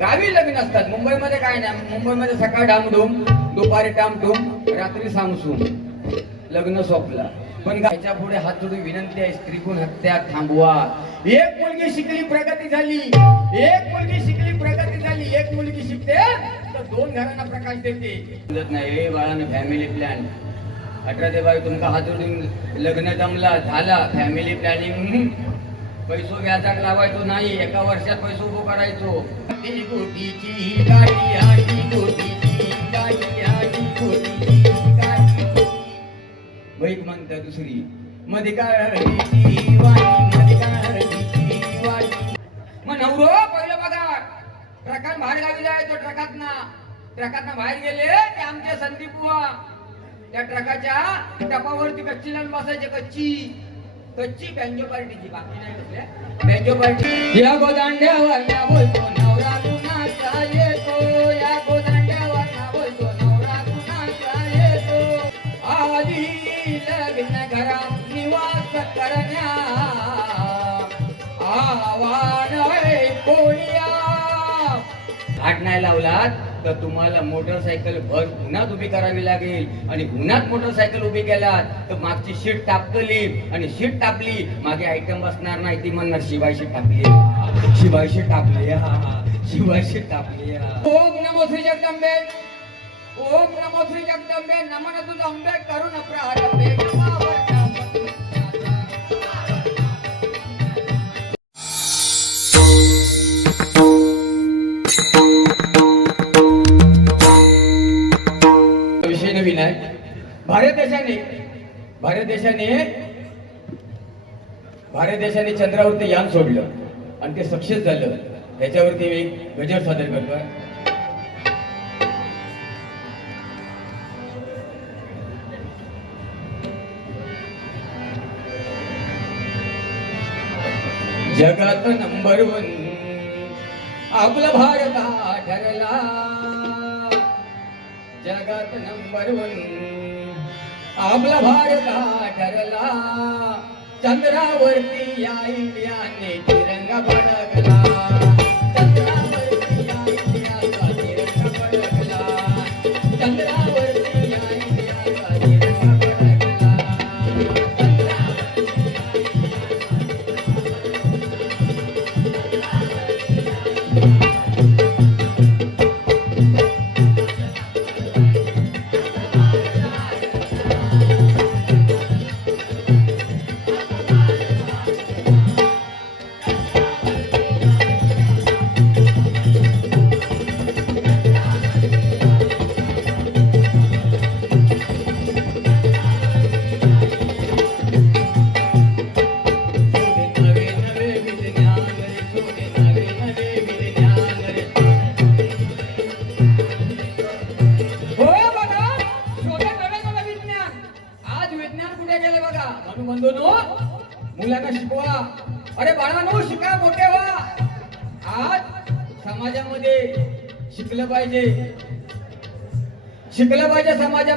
गावी लग्न असतात. मुंबईमध्ये काय नाही. मुंबईमध्ये सकाळ डामडूम दुपारी टामटूम रात्री सामसूम लग्न सोपला. पण गायच्या पुढे हात जोडून विनंती आहे स्त्रीकून हत्या थांबवा. एक मुलगी शिकली प्रगती झाली. एक मुलगी शिकली प्रगती झाली. एक मुलगी शिकते तर दोन घरांना प्रकाश देते. समजत नाही बाळानं फॅमिली प्लॅन अठरा ते बाई तुमका हात जोडून लग्न जमला झाला. फॅमिली प्लॅनिंग पैसो व्याजाक लावायचो नाही. एका वर्षात पैसो करायचो गोटीची गाडी आली गोटीची गाडी आली गोटीची गाडी. बैक म्हणता दुसरी मध्ये काय हळदीची मध्ये मग नवरो पहिलं बघा ट्रकात बाहेर गावी जायचो ट्रकात ना ट्रकात बाहेर गेले ते आमचे संदीप बुवा. त्या ट्रकाच्या टपावरती कच्ची लावून बसायचे कच्ची. कच्ची बँजो पार्टीची बाकी नाही कसल्या बँजो पार्टी या गोदांड्यावर बोलतो नवरा कुणाचा येतो. या गोदांड्यावर बोलतो नवरा कुणाचा येतो. आधी लग्न घरा निवास करण्या. आव्हान कोणी घाट नाही लावलात? तर तुम्हाला मोटरसायकल भर उन्हात उभी करावी लागेल. आणि उन्हात मोटरसायकल उभी केलात तर मागची शीट टापकली आणि शीट टापली मागे आयटम बसणार नाही ती म्हणणार शिवायशी टापली टाकली शिवाय टाकली हा हा. शिवाय शीट टाकली ओम नमो श्री जगदंबे. ओम नमो श्री जगदंबे. नमन तुझ अंबे करून प्रारंभे विनायक. भारत देशाने भारत देशाने भारत देशाने चंद्रावरती यान सोडलं. आणि ते सक्सेस झालं. त्याच्यावरती मी गजर सादर करतोय जगात नंबर वन आपला भारत हा ठरला. जगात नंबर वन. आपला भारत हा ठरला. चंद्रावरती या इंडियाने तिरंगा फडकला.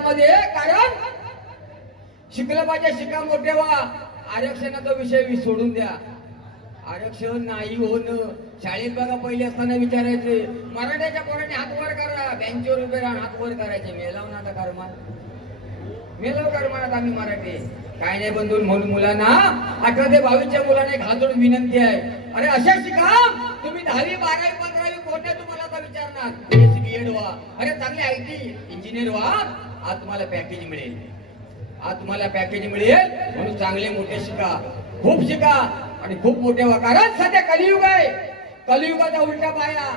पाहिजे कारण शिकलं पाहिजे शिका मोठे व्हा आरक्षणाचा विषय सोडून द्या. आरक्षण नाही होणं. शाळेत बघा पहिले असताना विचारायचे मराठ्याच्या पोराने हात वर करा. बेंचवर उभे राहून हात वर करायचे. मेलाव ना आता करमान मेलाव करमानात आम्ही मराठी. काय नाही बंधून म्हणून मुलांना अठरा ते बावीसच्या मुलांना एक हात विनंती आहे. अरे अशा शिका तुम्ही दहावी बारावी पंधरावी कोणत्या तुम्हाला आता विचारणार? बीएड व्हा अरे चांगले आय टी इंजिनियर व्हा. आज तुम्हाला पॅकेज मिळेल. आज तुम्हाला पॅकेज मिळेल म्हणून चांगले मोठे शिका. खूप शिका. आणि खूप मोठे व्हा कारण सध्या कलियुग आहे. कलियुगाचा उलटा पाया.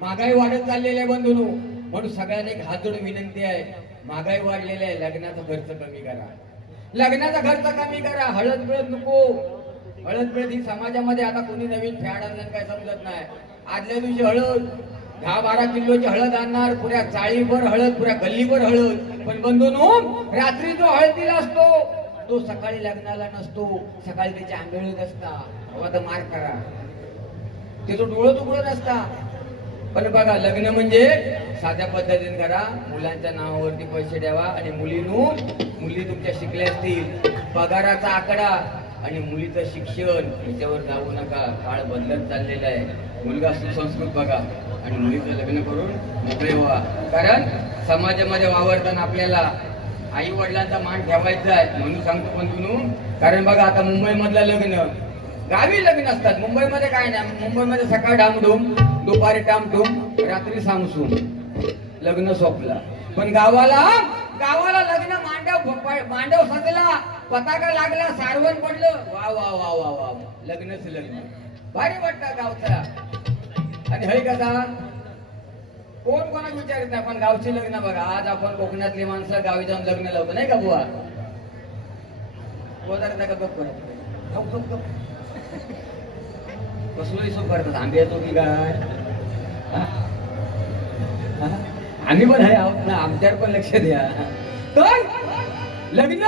महागाई वाढत चाललेली आहे बंधूनो. म्हणून सगळ्यांना एक हात जोडून विनंती आहे. महागाई वाढलेली आहे. लग्नाचा खर्च कमी करा. लग्नाचा खर्च कमी करा. हळद मिळत नको. हळद मिळत ही समाजामध्ये आता कोणी नवीन फॅड आणलं काय समजत नाही. आदल्या दिवशी हळद. दहा बारा किलोची हळद आणणार पुऱ्या चाळीभर हळद पुऱ्या गल्लीभर हळद. पण बंधूनो रात्री जो हळदीला असतो तो सकाळी लग्नाला नसतो. सकाळी त्याची आंघोळीत असता हवा तर मार करा. ते डोळं उघडत असता पण बघा लग्न म्हणजे साध्या पद्धतीने करा. मुलांच्या नावावरती पैसे द्यावा आणि मुलीनू मुली तुमच्या शिकल्या असतील. पगाराचा आकडा आणि मुलीचं शिक्षण याच्यावर जाऊ नका. काळ बदलत चाललेला आहे. मुलगा सुसंस्कृत बघा. आणि मुलीचं लग्न करून मोकळे व्हा. कारण समाजामध्ये वावरताना आपल्याला आई वडिलांचा मान ठेवायचा आहे म्हणून सांगतो पण म्हणून कारण बघा आता मुंबईमधलं लग्न गावी लग्न असतात. मुंबईमध्ये काय नाही मुंबईमध्ये सकाळ डामडूम दुपारी टामटूम रात्री सामसूम. लग्न सोपला. पण गावाला गावाला लग्न मांडव मांडव सजला पताका लागला सारवण पडलं. वा वा वा वा वा. लग्नच लग्न. भारी वाटतं गावचा. आणि हय कसा कोण कोणाला विचारत नाही आपण गावची लग्न बघा. आज आपण कोकणातली माणसं गावी जाऊन लग्न लावतो नाही का बुवा? गोदार का गप करत कसलो हिशोब करतात आंबे येतो की काय? आम्ही पण आहे आहोत ना आमच्यावर पण लक्ष द्या. तर लग्न?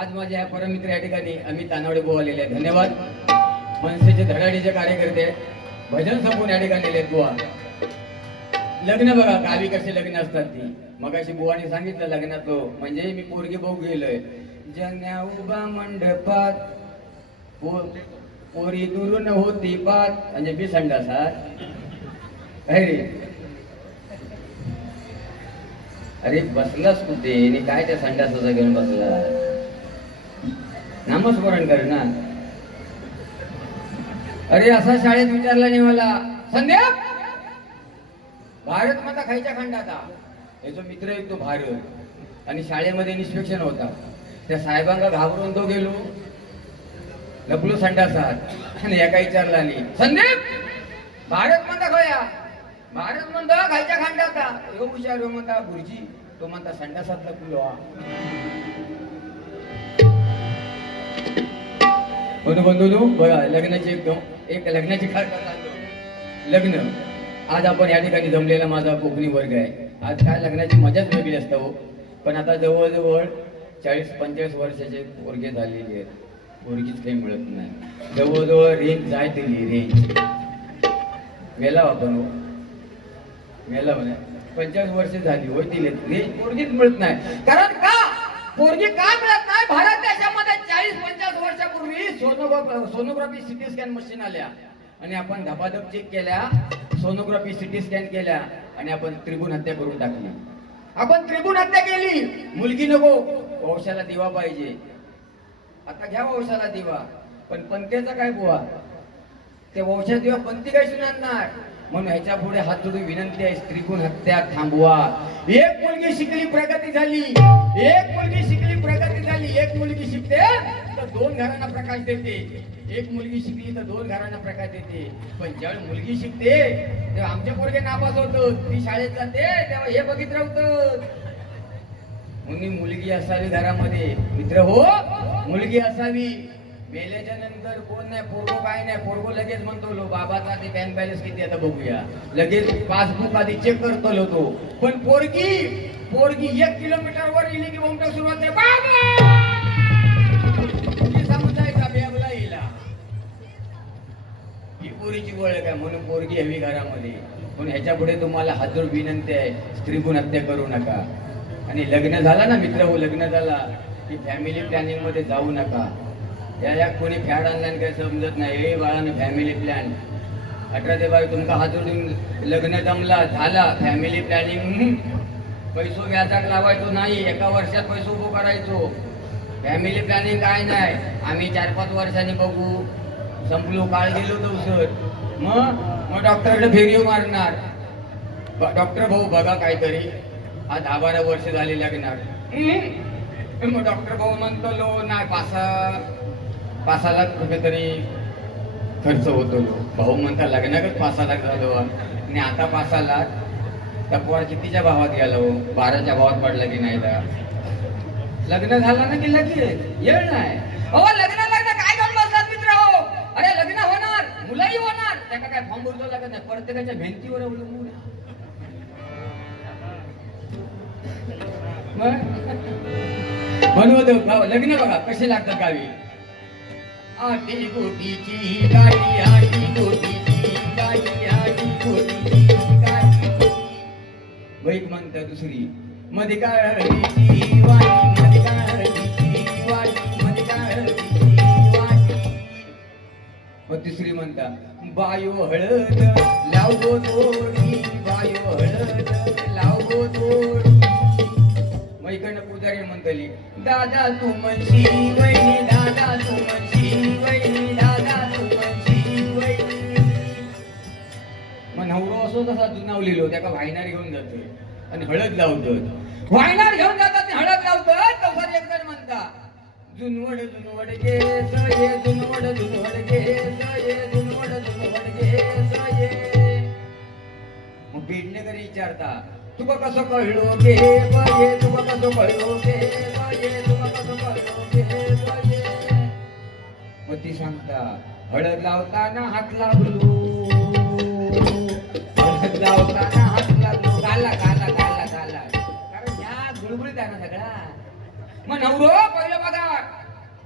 आज माझे या परमित्र या ठिकाणी अमित तानावडे बुवा धन्यवाद. मनसेचे धडाडीचे कार्यकर्ते. आहेत. भजन संपून या ठिकाणी बुवा. लग्न बघा गावी कसे लग्न असतात ती. मगाशी बुवाने सांगितलं लग्नात म्हणजे मी पोरगी बघू गेलोय. जन्या उभा मंडपात पोरी दुरून होती पात. म्हणजे बी संडासात काय रे? अरे बसलास कुठे? काय त्या संडासाचा घेऊन बसला नामस्मरण कर ना. अरे असा शाळेत विचारला नाही मला. संध्या! भारत माता खायच्या खंडाचा याचा मित्र एक तो भारत. आणि शाळेमध्ये इन्स्पेक्शन होता. त्या साहेबांना घाबरून तो गेलो. लपलो संडासात. आणि एका विचारला नाही संदीप भारत म्हणता खोया भारत म्हणता खायच्या खांडाचा यो हुशार यो म्हणता गुरुजी. तो म्हणता संडासात लपलो हा. बंधू बंधू बघा लग्नाची एकदम एक लग्नाची खास लग्न. आज आपण या ठिकाणी जमलेला माझा कोकणी वर्ग आहे. आज काय लग्नाची मजाच वेगळी असता हो. पण आता जवळजवळ चाळीस पंचेचाळीस वर्षाचे पोरगे झालेले आहेत. पोरगीच काही मिळत नाही. जवळजवळ रेंज जाय दिली रेंज मेला आपण हो. मेला म्हणे. पंचेचाळीस वर्ष झाली होय दिले रेंज पोरगीच मिळत नाही. कारण का? पोरगी का मिळत नाही? Bharat sonography sonography CT scan machine आल्या. आणि आपण धपाधप चेक केल्या सोनोग्राफी सिटी स्कॅन केल्या आणि आपण त्रिगुण हत्या करून टाकली. आपण त्रिगुण हत्या केली. मुलगी नको वंशाला दिवा पाहिजे. आता घ्या वंशाला दिवा. पण पंथेचा काय बुवा? ते वंशात दिवा पंथी काय सुनारणार म्हणून ह्याच्या पुढे हात जोडून विनंती आहे स्त्रीगुण हत्या थांबवा. एक मुलगी शिकली प्रगती झाली. एक मुलगी शिकली प्रगती झाली. एक मुलगी शिकते तर दोन घरांना प्रकाश देते. एक मुलगी शिकली तर दोन घरांना प्रकाश देते. पण ज्यावेळी मुलगी शिकते तेव्हा आमच्या पोरगे नापास होत ती शाळेत जाते तेव्हा हे बघित राहत म्हणून मुलगी असावी घरामध्ये. मित्र हो मुलगी असावी. मेल्याच्या नंतर कोण नाही पोरगो काय नाही. पोरगो लगेच म्हणतो लो बाबाचा ते बँक बॅलन्स किती आता बघूया. लगेच पासबुक आधी चेक करतो तो. पण पोरगी पोरगी एक किलोमीटर वर गेली की बोमटा सुरुवात आहे. बाबा! पोरीची वळ काय? म्हणून पोरगी हवी घरामध्ये. पण ह्याच्या पुढे तुम्हाला हातोड विनंती आहे स्त्रीगुण हत्या करू नका. आणि लग्न झाला ना मित्र हो, लग्न झाला की फॅमिली प्लॅनिंगमध्ये जाऊ नका. त्याला या कोणी फॅड आणल्यानं काही समजत नाही. हे बाळानं फॅमिली प्लॅन अठरा ते बावीस तुमका हात लग्न जमला झाला फॅमिली प्लॅनिंग पैसो व्याजाक लावायचो नाही एका वर्षात पैसो उभो करायचो. फॅमिली प्लॅनिंग काय नाही. आम्ही चार पाच वर्षांनी बघू. संपलो काळ गेलो तो सर. मग मग डॉक्टरकडे फेरी मारणार. डॉक्टर भाऊ बघा काहीतरी. हा दहा बारा वर्ष झाली लागणार मग डॉक्टर भाऊ म्हणतो लो नाही पासा पाच लाख खर्च होतो लो. भाऊ म्हणता लग्नाकच पाच लाख झालो. आणि आता पाच लाख त्या कितीच्या भावात गेलो हो? बाराच्या भावात पडला की नाही तर लग्न झालं ना की लगेच? येळ नाही अहो लग्न लग्न काय घेऊन बसलात मित्र हो अरे लग्न होणार मुलंही होणार त्याला काय फॉर्म भरतो लागत नाही प्रत्येकाच्या भिंतीवर अवलंबून आहे. मग? म्हणून लग्न बघा कसे लागतात गावी आटी गोटीची गाडी आटी गोटीची गाडी आटी गोटीची गाडी वैक म्हणता दुसरी मध्ये काळजीची वाटी तिसरी म्हणता बायो हळद लावगो तोडी बायो हळद लावगो तोडी मग इकडनं पुजारी म्हणतली दादा तू म्हणशी वहिनी दादा तू म्हणशी वहिनी दादा तू म्हणशी वहिनी. मग नवरो असो तसा जुनावलेलो त्याका वायनार घेऊन जातोय आणि हळद लावतोय वायनार घेऊन जातात हळद लावतोय तसं एक जण म्हणता. जुनवड जुनवड गे जुनवड जुनवड गे जुनवड जुनवड गे मग विचारता तुका कसं कळलो गे बये तुका कसं कळलो गे तुका कसं कळलो गे मग ती सांगता हळद लावताना हात लागलो हळद लावताना हात लागलो घाला घाला घाला घाला कारण ह्या गुळगुळीत आहे ना सगळा. मग नवरो हो, पहिलं बघा.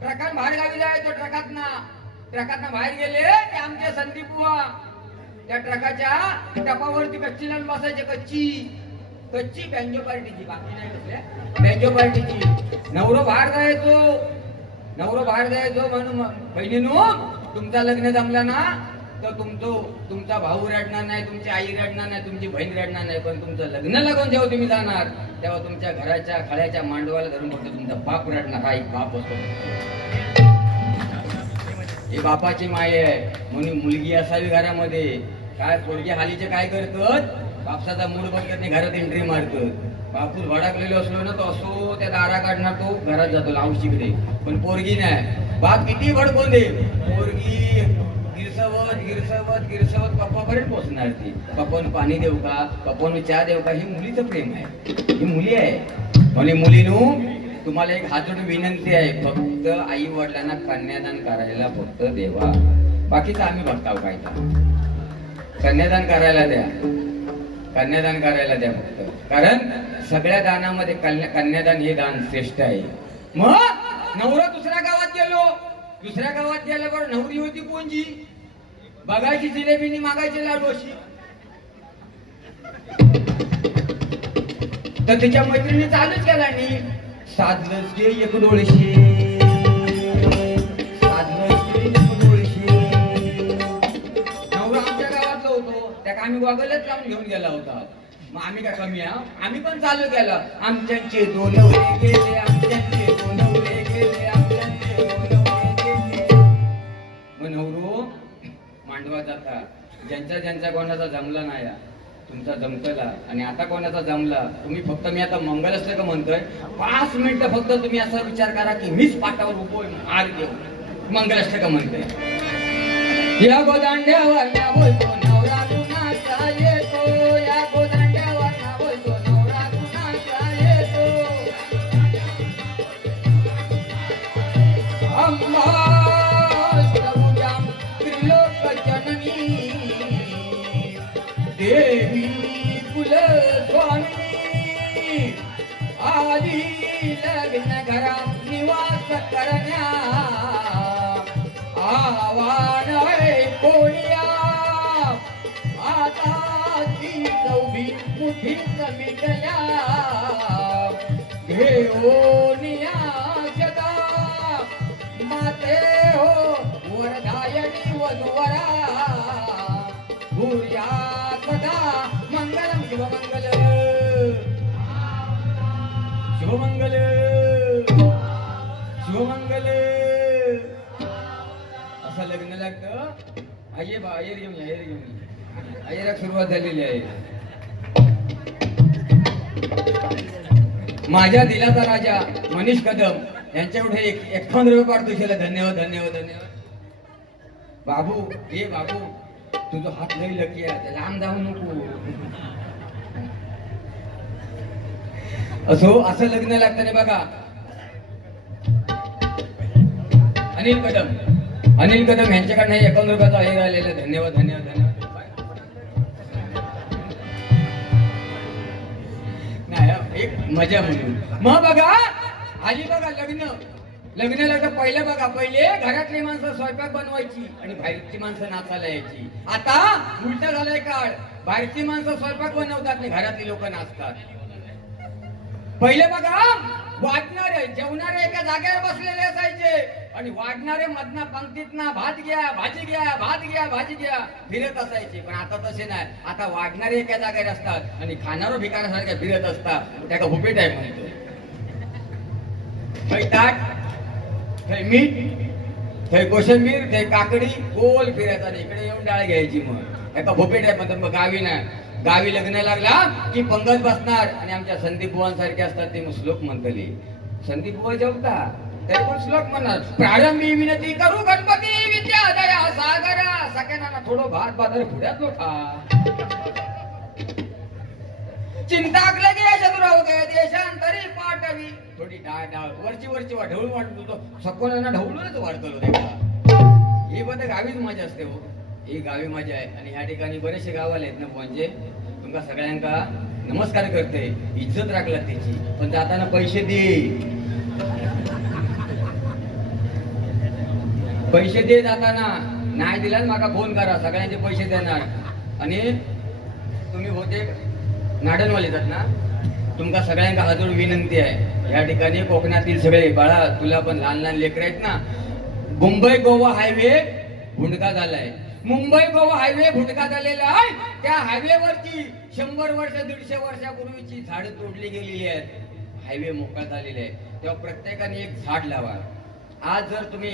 ट्रकात बाहेर गावी जायचो ट्रकात ना ट्रकात ना बाहेर गेले ते आमचे संदीप बुवा. त्या ट्रकाच्या टपावरती कच्ची लावून बसायचे कच्ची. कच्ची बँजो पार्टीची बाकी नाही कसल्या बँजो पार्टीची. नवरो बाहेर जायचो. नवरो बाहेर जायचो म्हणून बहिणीनो तुमचा लग्न जमला ना तर तुमचं तुमचा भाऊ रडणार नाही तुमची आई रडणार नाही तुमची बहीण रडणार नाही पण तुमचं लग्न लागून जेव्हा तुम्ही जाणार तेव्हा तुमच्या घराच्या खळ्याच्या मांडवाला धरून फक्त तुमचा बाप रडणार हा एक बाप असतो. हे बापाची माय आहे. म्हणून मुलगी असावी घरामध्ये. काय पोरगी हालीचे काय करतात? बापसाचा मूड बघत नाही घरात एंट्री मारतात. बापूस भडकलेलो असलो ना तो असो त्या दारा काढणार तो घरात जातो लावशीकडे पण पोरगी नाही. बाप किती भडकून दे पोरगी गिरसावत गिरसावत गिरसवत पप्पापर्यंत पोहोचणार ती. पप्पानं पाणी देऊ का? पप्पानं चहा देऊ का? ही मुलीचं प्रेम आहे. ही मुली आहे. म्हणे मुलीनू तुम्हाला एक हातोटी विनंती आहे. फक्त आई वडिलांना कन्यादान करायला फक्त देवा. बाकीचं आम्ही बघताव काय कन्यादान करायला द्या. कन्यादान करायला द्या फक्त. कारण सगळ्या दानामध्ये कन्या- कन्यादान हे दान श्रेष्ठ आहे. मग नवरा दुसऱ्या गावात गेलो. दुसऱ्या गावात गेल्यावर नवरी होती कोणची? बघायची जिलेबीनी मागायची लाडू अशी. तर तिच्या मैत्रिणी चालूच केला आणि साधलंच गे एक डोळशी. आम्ही वागलच लावून घेऊन गेला होता. मग आम्ही काय कमी आहोत आम्ही पण चालू केलं. आमच्यांचे दोन गेले आमच्यांचे दोन ज्यांच्या ज्यांच्या कोणाचा जमला नाही तुमचा जमकला आणि आता कोणाचा जमला तुम्ही फक्त मी आता मंगल असलं का म्हणतोय पाच मिनिटं फक्त तुम्ही असा विचार करा की मीच पाटावर उभो मार घेऊ मंगल असलं का म्हणतोय? या गोदांड्यावर बोलतो घरात निवास करण्या आव्हान कोणिया आता ती चौभी मुठीत मिटल्या घेऊनिया या लागतं आये बा आयर घेऊन या, आयर घेऊन आयराक सुरुवात झालेली आहे. माझ्या दिलाचा राजा मनीष कदम यांच्याकडे एक एकावन्न रुपये पाडतो शिला धन्यवाद धन्यवाद धन्यवाद. बाबू हे बाबू तुझा हात लई लकी आहे. लांब जाऊ नको. असो असं लग्न लागतं बघा. अनिल कदम. अनिल कदम यांच्याकडनं हे एकावन्न रुपयाचा हे राहिलेलं. धन्यवाद धन्यवाद धन्यवाद. नाही एक मजा म्हणून. मग बघा आली बघा लग्न. लग्नाला तर पहिलं बघा पहिले घरातली माणसं स्वयंपाक बनवायची आणि बाहेरची माणसं नाचायला यायची आता उलटा झालाय काळ. बाहेरची माणसं स्वयंपाक बनवतात आणि घरातली लोक नाचतात. पहिले बघा वाटणारे जेवणारे एका जागेवर बसलेले असायचे. आणि वाढणारे मधना पंक्तीतना भात घ्या भाजी घ्या भात घ्या भाजी घ्या. फिरत असायचे. पण आता तसे नाही. आता वाढणारे एका जागेवर असतात आणि खाणारो भिकाऱ्यासारख्या फिरत असतात. त्याला हुपेट आहे म्हणतो. थंय ताट थंय मीठ थंय कोशिंबीर थंय काकडी गोल फिरायचा आणि इकडे येऊन डाळ घ्यायची मग. एका भोपेट आहे म्हणतात मग गावी नाही. गावी लग्न लागला की पंगत बसणार. आणि आमच्या संदीप बुवांसारखे असतात ते मग श्लोक म्हणतली. संदीप बुवा जेवता? ते पण श्लोक म्हणणार प्रारंभी विनंती करू गणपती विद्या दया सागरा. सगळ्यांना थोडं भात बाजार पुढ्यात लोटा. चिंताक लगे शत्रुराव गे देशांतरी पाठवी थोडी डाळ डाळ वरची वरची वा वाटत होतो सकोनांना ढवळूनच वाढतो ही बघ गावीच मजा असते हो. ही गावी मजा आहे. आणि ह्या ठिकाणी बरेचसे गावाले आहेत ना म्हणजे तुमका सगळ्यांका नमस्कार करते. इज्जत राखला त्याची. पण जाताना पैसे दे. पैसे दे जाताना. नाही दिला माका फोन करा. सगळ्यांचे पैसे देणार. आणि तुम्ही होते नाडनवाले येतात ना? तुमका सगळ्यांका अजून विनंती आहे. या ठिकाणी कोकणातील सगळे बाळा तुला पण लहान लहान लेकर आहेत ना? मुंबई गोवा हायवे भुंडका झालाय. मुंबई गोवा हायवे भुंडका झालेला आहे. त्या हायवेवरची शंभर वर्ष दीडशे वर्षापूर्वीची झाडं तोडली गेलेली आहेत. हायवे मोकळा झालेले आहे तेव्हा प्रत्येकाने एक झाड लावा. आज जर तुम्ही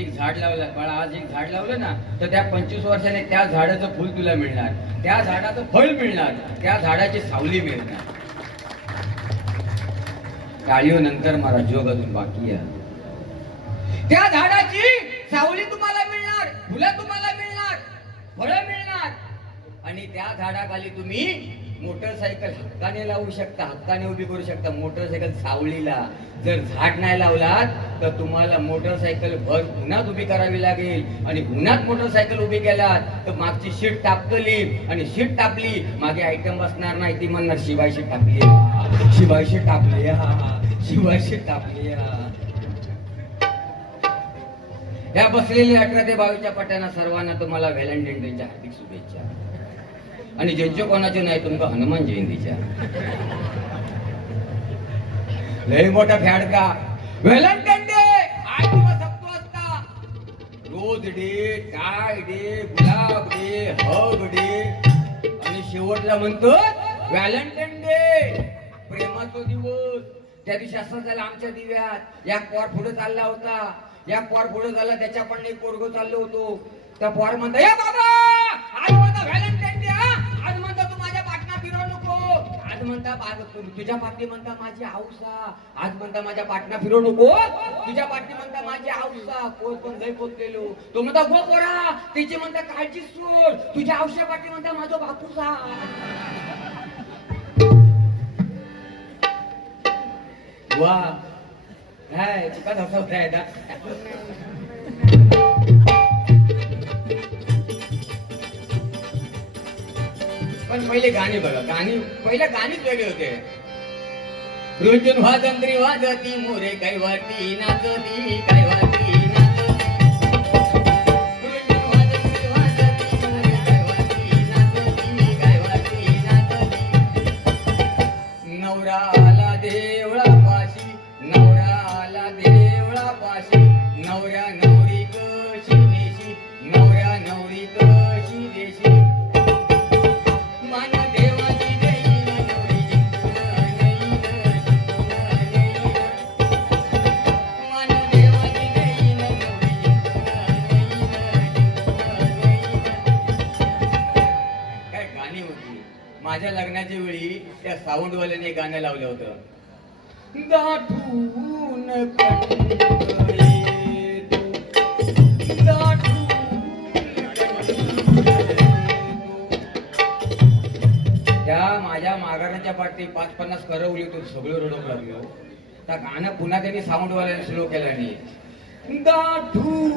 एक झाड लावलं बाळा आज एक झाड लावलं ना तर त्या पंचवीस वर्षाने त्या झाडाचं फुल तुला मिळणार. त्या झाडाचं फळ मिळणार. त्या झाडाची सावली मिळणार. काळीव नंतर मला जोग अजून बाकी आहे. त्या झाडाची सावली तुम्हाला मिळणार फुलं तुम्हाला मिळणार फळं मिळणार. आणि त्या झाडाखाली तुम्ही मोटरसायकल हक्काने लावू शकता हक्काने उभी करू शकता. मोटरसायकल सावलीला जर झाड नाही लावलात तर तुम्हाला मोटरसायकल भर उन्हात उभी करावी लागेल. आणि उन्हात मोटरसायकल उभी केलात तर मागची शीट टापतली आणि शीट टापली मागे आयटम बसणार नाही ती म्हणणार शिवाय शीट टाकली शिवाय शीट टाकली हा शिवाय शीट टाकली हा या बसलेल्या अठरा ते बावीसच्या पट्ट्यांना सर्वांना तुम्हाला व्हॅलेंटाईन डेच्या हार्दिक शुभेच्छा. आणि ज्यांच्या कोणाचे नाही तुमका हनुमान जयंतीच्या. लय मोठा फॅड का व्हॅलेंटाईन डे असता. रोज डे टाय डे गुलाब डे हग डे. आणि शेवटला म्हणतो व्हॅलेंटाईन डे प्रेमाचा दिवस. त्या दिवशी असं झालं आमच्या दिव्यात. या पॉर पुढे चालला होता. या पॉर पुढे झाला त्याच्या पण एक पोरग चाललो होतो. त्या पॉर म्हणता या बाबा म्हणता तुझ्या पाटणी म्हणता माझी हौसा. आज म्हणता माझ्या पाटणा फिरवू नको. तुझ्या पाटणी म्हणता माझी हौसा. कोण पण लय पोचलेलो. तो म्हणता गो पोरा तिची म्हणता काळजी सोड. तुझ्या हौशा पाटणी म्हणता माझा बापूसा वा काय तुका हसवताय ना पण पहिले गाणे बघा. गाणी पहिले गाणीच वेगळे होते. रुजून वाजंत्री वाजती मोरे काय वाटी नाचती काय माझ्या लग्नाच्या वेळी त्या साऊंडवाल्याने गाणं लावलं होतं. दाटून त्या माझ्या माघाराच्या पाठी पाच पन्नास करवली तू सगळं रडू लागलो. त्या गाणं पुन्हा त्यांनी साऊंडवाल्याने सुरू केलं नाही दाटून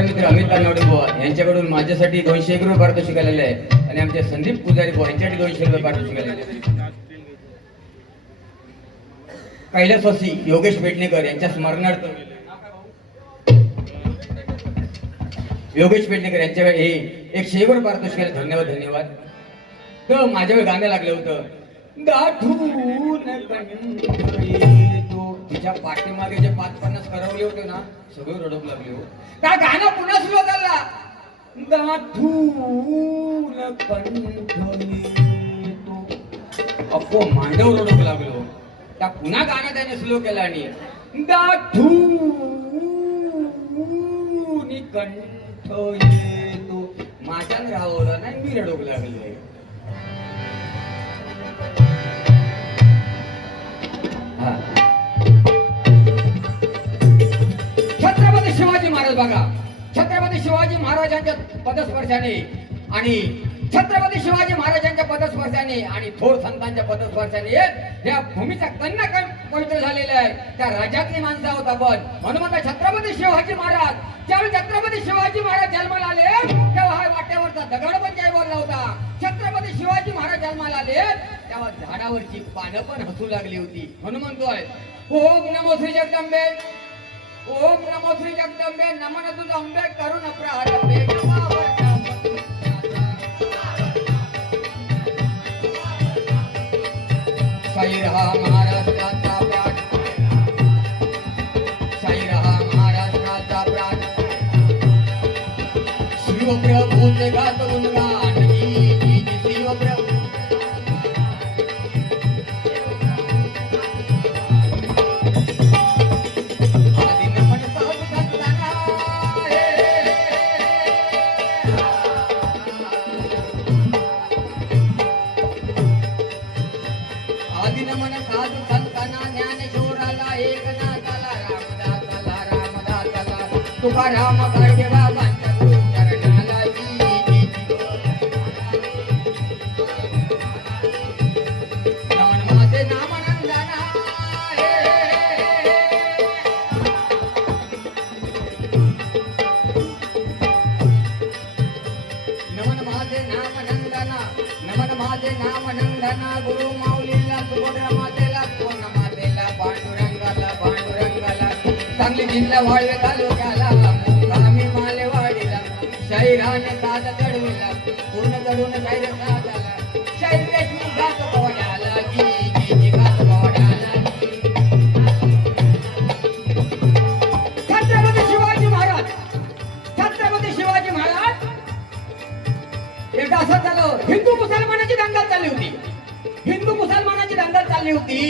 माझा मित्र अमित कानवडे बुवा. यांच्याकडून माझ्यासाठी दोनशे एक रुपये पारितोषिक आलेले आहे आणि आमचे संदीप पुजारी बुवा यांच्यासाठी दोनशे रुपये पारितोषिक आलेले कैलासवासी योगेश पेडणेकर यांच्या स्मरणार्थ योगेश पेडणेकर यांच्या हे एक शेवर पारितोषिक आले धन्यवाद धन्यवाद. तर माझ्याकडे गाणं लागलं होतं. गाठून त्याच्या पाठीमागे जे पाच पन्नास करवले होते ना सगळे रडप लागले हो. त्या गाणं पुन्हा सुरू झाला. गाठून कंठ अप्पो मांडव रडप लागलो. त्या पुन्हा गाणं त्याने स्लो केला आणि गाठून कंठ येतो माझ्यान राहवला नाही मी रडोक लागले. छत्रपती शिवाजी महाराज बघा. छत्रपती शिवाजी महाराजांच्या पदस्पर्शाने आणि छत्रपती शिवाजी महाराजांच्या पदस्पर्शाने आणि थोर संतांच्या पदस्पर्शाने या भूमीचा कन्या पवित्र झालेला आहे. त्या राज्यातली माणसं आहोत आपण. म्हणून म्हणता छत्रपती शिवाजी महाराज ज्यावेळी छत्रपती शिवाजी महाराज जन्माला आले तेव्हा हा वाट्यावरचा दगड पण काय बोलला होता. छत्रपती शिवाजी महाराज जन्माला आले तेव्हा झाडावरची पानं पण हसू लागली होती. म्हणून म्हणतोय ओम नमो श्री जगदंबे ओम नमो श्री जगदंबे नमन तुझ अंबे करुण प्रारंभे नमावर महाराष्ट्राचा प्राण. साई महाराष्ट्राचा प्राण. शिवप्रभूचे गात आदि नमन साधु ज्ञानेश्वराला एकनाथाला रामदासाला रामदासाला. तुकाराम गाडगे बाबांच्या नमन माझे नाम नंदना नमन माझे नाम नमन माझे गुरु सांगली जिल्हा वाळवे तालुक्याला मुक्कामी मालेवाडीला शाहिराने साध चढविला पूर्ण चढून साधाला देशमुख जी जी छत्रपती शिवाजी महाराज छत्रपती शिवाजी महाराज एकदा असं झालं हिंदू मुसलमानाची दंगल चालली होती. हिंदू मुसलमानाची दंगल चालली होती.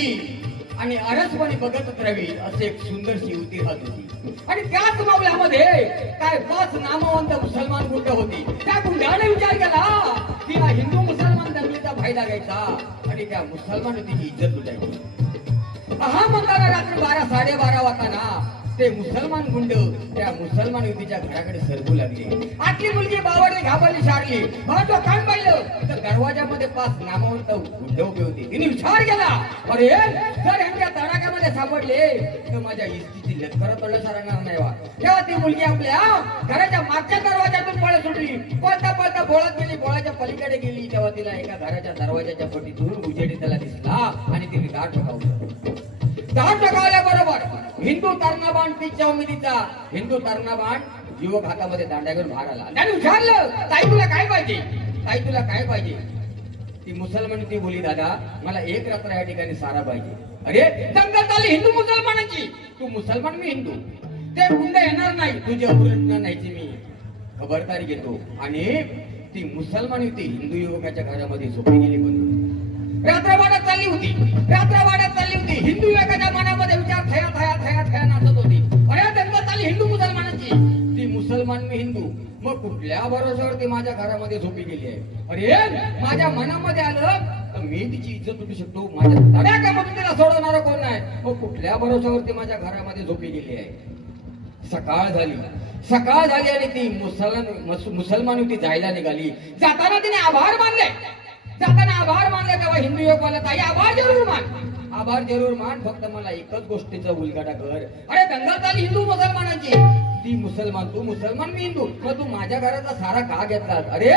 आणि अरसपणे बघत राहावी असे एक सुंदरशी युती राहत होती. आणि त्याच मावल्यामध्ये काय पाच नामवंत मुसलमान गुंड होती. त्या गुंडाने विचार केला की या हिंदू मुसलमान जमिनीचा फायदा घ्यायचा आणि त्या मुसलमान तिची इज्जत लुटायची. हा म्हणताना रात्री बारा साडेबारा वाजताना ते मुसलमान गुंड त्या मुसलमान युतीच्या घराकडे सरकू लागले. आतली मुलगी बावडे घाबरली शारली. तो काय पाहिलं तर दरवाजामध्ये पाच नामवंत गुंड उभे होते. तिने विचार केला. अरे जर यांच्या तडाख्यामध्ये सापडले तर माझ्या इस्तीची लष्कर तोडलं सरणार नाही वा तेव्हा ती मुलगी आपल्या घराच्या मागच्या दरवाजातून पळ सुटली. पळता पळता बोळत गेली बोळाच्या पलीकडे गेली. तेव्हा तिला एका घराच्या दरवाजाच्या पटीतून उजेडी त्याला दिसला आणि तिने दाट ठोकावलं. दाट ठोकावल्याबरोबर हिंदू तरुणाबाण तिच्या उमेदीचा हिंदू तरुणाबाण युवक हातामध्ये दांड्या घेऊन बाहेर आला. त्याने विचारलं ताई तुला काय पाहिजे? ताई तुला काय पाहिजे? ती मुसलमान ती बोली दादा मला एक रात्र या ठिकाणी सारा पाहिजे. अरे दंगत आली हिंदू मुसलमानाची. तू मुसलमान मी हिंदू. ते गुंड येणार नाही. तुझ्या उलटणार नाहीची मी खबरदारी घेतो. आणि ती मुसलमान होती हिंदू युवकाच्या घरामध्ये झोपी गेली पण रात्र वाढत चालली होती. रात्र वाढत चालली कुठल्या भरोश्यावर ती माझ्या घरामध्ये झोपी गेली आहे? अरे माझ्या मनामध्ये आलं तर मी तिची इज्जत उठू शकतो. माझ्या तड्याकामधून तिला सोडवणारा कोण नाही मग कुठल्या भरोश्यावर ती माझ्या घरामध्ये झोपी गेली आहे? सकाळ झाली. सकाळ झाली आणि ती मुसलमान मुसलमान होती जायला निघाली. जाताना तिने आभार मानले. जाताना आभार मानले तेव्हा हिंदू योग बोलत आई आभार जरूर मान. आभार जरूर मान फक्त मला एकच गोष्टीचा उलगडा कर. अरे दंगल झाली हिंदू मुसलमानांची. ती मुसलमान तू मुसलमान मी हिंदू. मग तू माझ्या घराचा सारा का घेतलास? अरे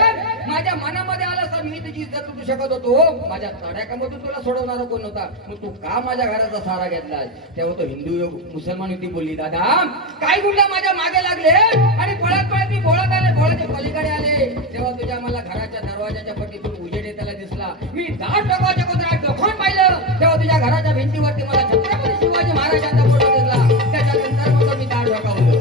माझ्या मनामध्ये आला तर मी तुझी इज्जत उठू शकत होतो. माझ्या तडाख्यामधून तुला सोडवणारा कोण होता? मग तू का माझ्या घराचा सारा घेतलास? तेव्हा तो हिंदू मुसलमान होती बोलली दादा काय गुंडा माझ्या मागे लागले? आणि पळत पळत मी बोळत आले बोळाच्या पलीकडे आले. तेव्हा तुझ्या मला घराच्या दरवाजाच्या पट्टीतून उजेड येताना दिसला. मी दाट टोकाच्या तेव्हा तुझ्या घराच्या भिंतीवरती मला छत्रपती शिवाजी महाराजांचा फोटो दिसला त्याच्यानंतर मग मी डोकावलो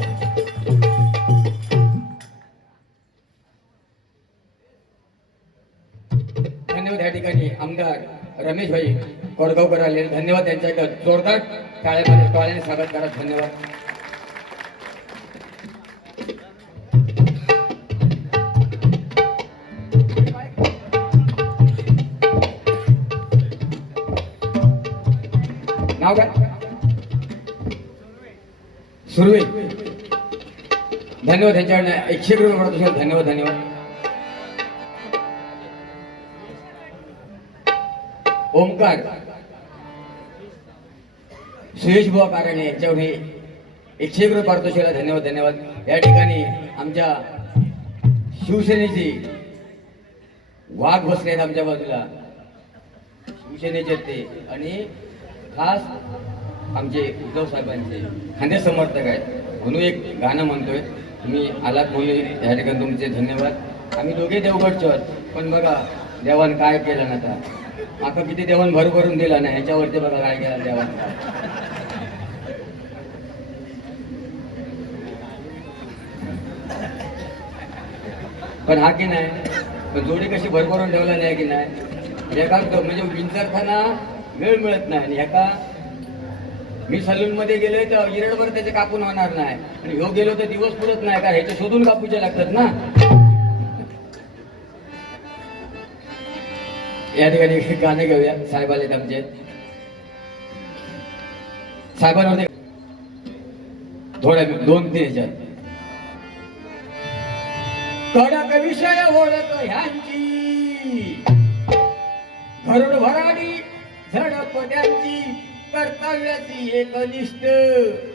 धन्यवाद या ठिकाणी आमदार रमेश भाई कोडगावकर आले धन्यवाद त्यांच्या जोरदार टाळ्यामध्ये टाळ्याने स्वागत करा धन्यवाद. नाव काय सुरवे धन्यवाद त्यांच्याकडनं एकशे रुपये पडत असेल धन्यवाद धन्यवाद. ओमकार सुयेश बुवा कारणे यांच्यावर हे एकशे एक रुपये पारितोषिकाला धन्यवाद धन्यवाद. या ठिकाणी आमच्या शिवसेनेची वाघ बसले आहेत आमच्या बाजूला. शिवसेनेचे ते आणि खास आमचे उद्धव साहेबांचे खांदे समर्थक आहेत. म्हणून एक गाणं म्हणतोय. तुम्ही आलात म्हणून या ठिकाणी तुमचे धन्यवाद. आम्ही दोघे देवगडचे आहोत पण बघा देवान काय केलं ना आता? आता किती देवान भर भरून दिला ना? ह्याच्यावरती बघा काय केलं देवान. पण हा की नाही? पण जोडी कशी भरभरून ठेवला नाही की नाही? एका म्हणजे विंचरताना वेळ मिळत नाही. आणि एका मी सलून मध्ये गेलोय तर इरडभर त्याचे कापून होणार नाही. आणि ह्यो गेलो तर दिवस पुरत नाही का ह्याचे शोधून कापूचे लागतात ना. या ठिकाणी एक घेऊया साहेब आलेत आमचे. थोड्या दोन तीन ह्याच्यात. कडक विषय ओळख ह्यांची. गरुड भराडी झडप त्यांची कर्तव्याची एकनिष्ठ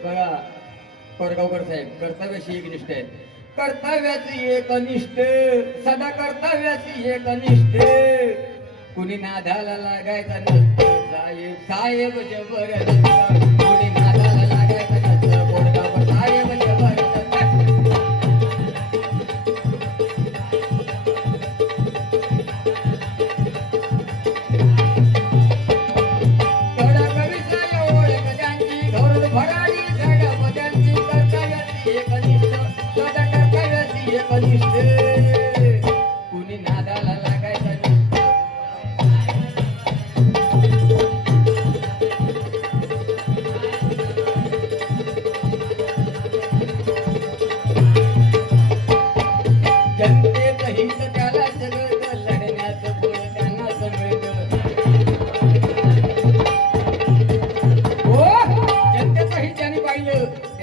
बघा परगावकर साहेब कर्तव्याची एकनिष्ठ आहेत कर्तव्याची एकनिष्ठ सदा कर्तव्याची एकनिष्ठ कुणी नाधाला लागायचा नसतो साहेब साहेब जबर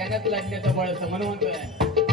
पाहिलं लागण्याचा बळ असं म्हणून म्हणतोय